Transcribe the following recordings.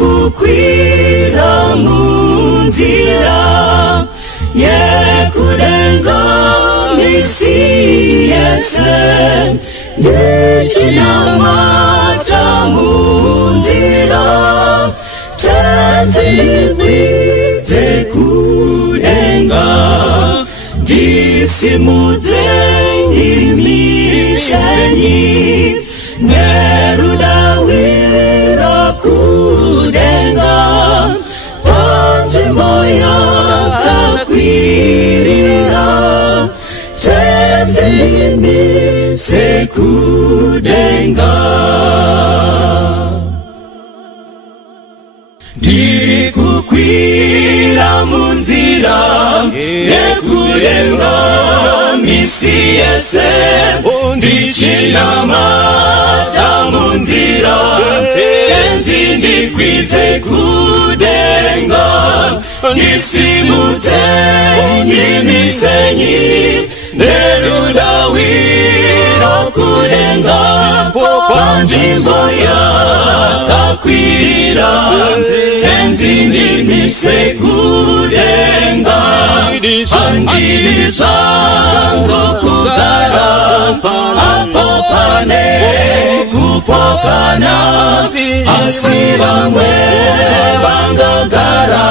Ndikukwira munzira yekurenga misi yese ndichinamata munzira tenzibidze kudenga ndisimudze ndimisenyi nerudawira kudenga panjimbo yakakwirira tenzimise kudenga ndikukwira munzira yekudenga misi yese ndichinamata munzira tenzi ndikwidze kudenga ndisimudze ndimisenyi nerudawira kudenga panjimbo yakakwirira tenzi ndimise kudenga andilizangu kugara apo pane kupokana asibamwe bangagara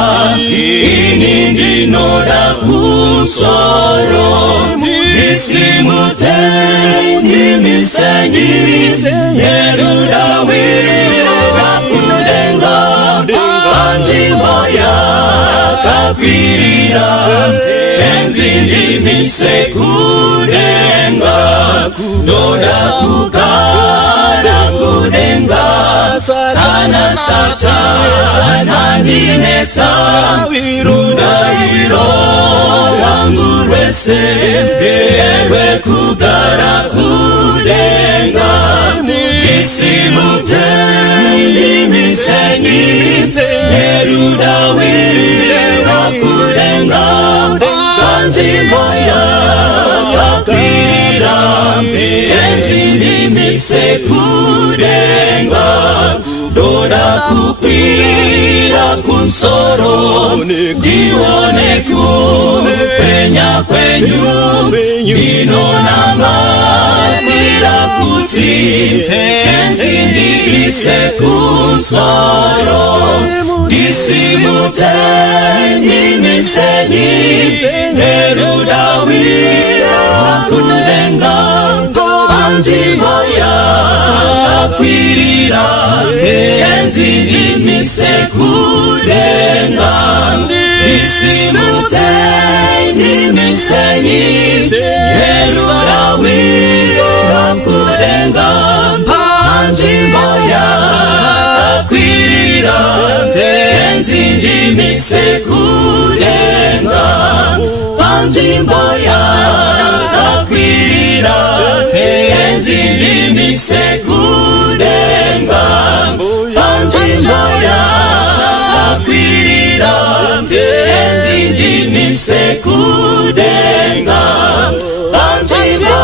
ini ndinoda kusoro ndisimudze ndimisenyi nerudawira kudenga panjimbo yakakwirira tenzi ndimise kudenga ndoda kugara kudenga kana satana ndinetsa rudairo rwangu rwese ngerwe kugara kudenga ndisimudze ndimisenyi nerudawira kudenga panjimbo yakakwirira tenzi ndimise kudenga ndoda kukwira kunsoro ndione kupenya kwenyu ndinonamazira kuti tenzi ndimise kunsoro ndisimudze ndimisenyi nerudawira kudenga panjimbo yakakwirira tenzi ndimise kudenga ndisimudze ndimisenyi nerudawira kudenga panjimbo yakakwirira tenzi ndimise kudenga panjimbo yakakwirira tenzi ndimise kudenga panjimbo yakakwirira tenzi ndimise kudenga panjimbo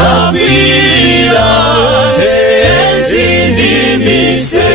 yakakwirira tenzi ndimise